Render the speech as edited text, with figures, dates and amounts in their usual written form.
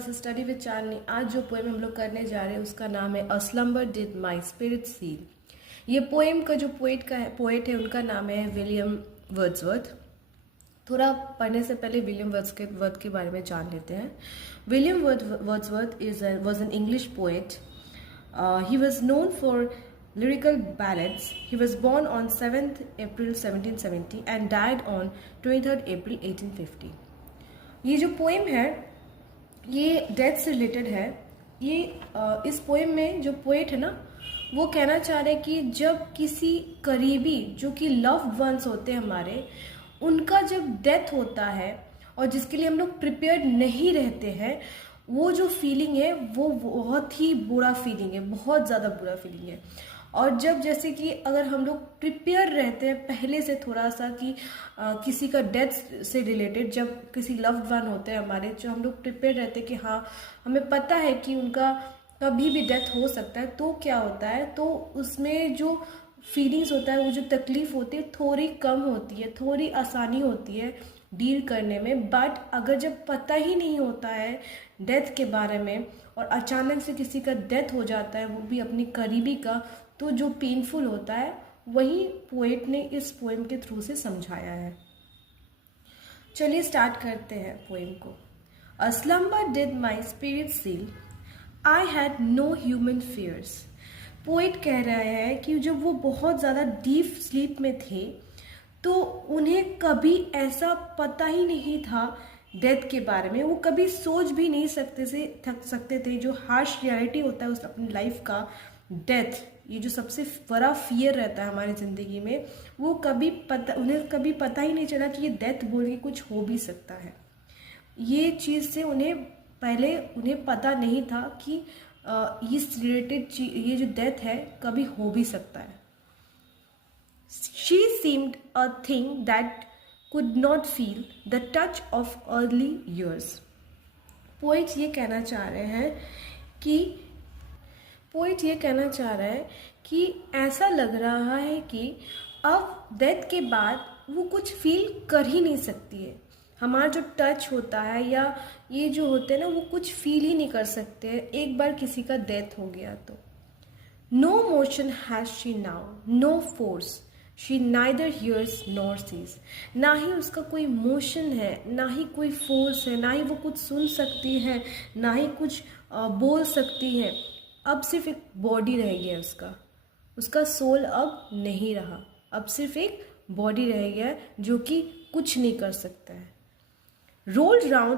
से study with चांदनी। आज जो पोएम हम लोग करने जा रहे हैं उसका नाम है a slumber did my spirit seal. ये पोएम का जो पोएट है उनका नाम है विलियम वर्ड्सवर्थ। थोड़ा पढ़ने से पहले विलियम वर्ड्सवर्थ के बारे में जान लेते हैं। William Wordsworth was an English poet. He was known for lyrical ballads. He was born on 7th April 1770 and died on 23rd April 1850. ये जो पोएम है ये डेथ से रिलेटेड है। ये इस पोएम में जो पोएट है ना वो कहना चाह रहे हैं कि जब किसी करीबी जो कि लव्ड वंस होते हैं हमारे, उनका जब डेथ होता है और जिसके लिए हम लोग प्रिपेयर्ड नहीं रहते हैं, वो जो फीलिंग है वो बहुत ही बुरा फीलिंग है, बहुत ज़्यादा बुरा फीलिंग है। और जब जैसे कि अगर हम लोग प्रिपेयर रहते हैं पहले से थोड़ा सा कि किसी का डेथ से रिलेटेड, जब किसी लव्ड वन होते हैं हमारे, जो हम लोग प्रिपेयर रहते हैं कि हाँ हमें पता है कि उनका कभी भी डेथ हो सकता है, तो क्या होता है, तो उसमें जो फीलिंग्स होता है, वो जो तकलीफ होती है थोड़ी कम होती है, थोड़ी आसानी होती है डील करने में। बट अगर जब पता ही नहीं होता है डेथ के बारे में और अचानक से किसी का डेथ हो जाता है, वो भी अपनी करीबी का, तो जो पेनफुल होता है वही पोएट ने इस पोएम के थ्रू से समझाया है। चलिए स्टार्ट करते हैं पोएम को। A slumber did my spirit seal, I had no human fears. Poet कह रहे हैं कि जब वो बहुत ज़्यादा डीप स्लीप में थे तो उन्हें कभी ऐसा पता ही नहीं था डेथ के बारे में, वो कभी सोच भी नहीं सकते थे जो हार्श रियलिटी होता है उस अपनी लाइफ का, डेथ, ये जो सबसे बड़ा फियर रहता है हमारी ज़िंदगी में, वो उन्हें कभी पता ही नहीं चला कि ये डेथ बोल के कुछ हो भी सकता है। ये चीज़ से उन्हें पता नहीं था कि इस रिलेटेड ये जो डेथ है कभी हो भी सकता है। She seemed a thing that could not feel the touch of early years. Poet ये कहना चाह रहे हैं कि ऐसा लग रहा है कि अब डेथ के बाद वो कुछ फील कर ही नहीं सकती है। हमारा जो टच होता है या ये जो होते हैं ना, वो कुछ फील ही नहीं कर सकते हैं एक बार किसी का डेथ हो गया तो। No motion has she now, no force, she neither hears nor sees. ना ही उसका कोई मोशन है, ना ही कोई फोर्स है, ना ही वो कुछ सुन सकती है, ना ही कुछ बोल सकती है। अब सिर्फ एक बॉडी रह गया उसका सोल अब नहीं रहा, अब सिर्फ एक बॉडी रह गया जो कि कुछ नहीं कर सकता है। Rolled round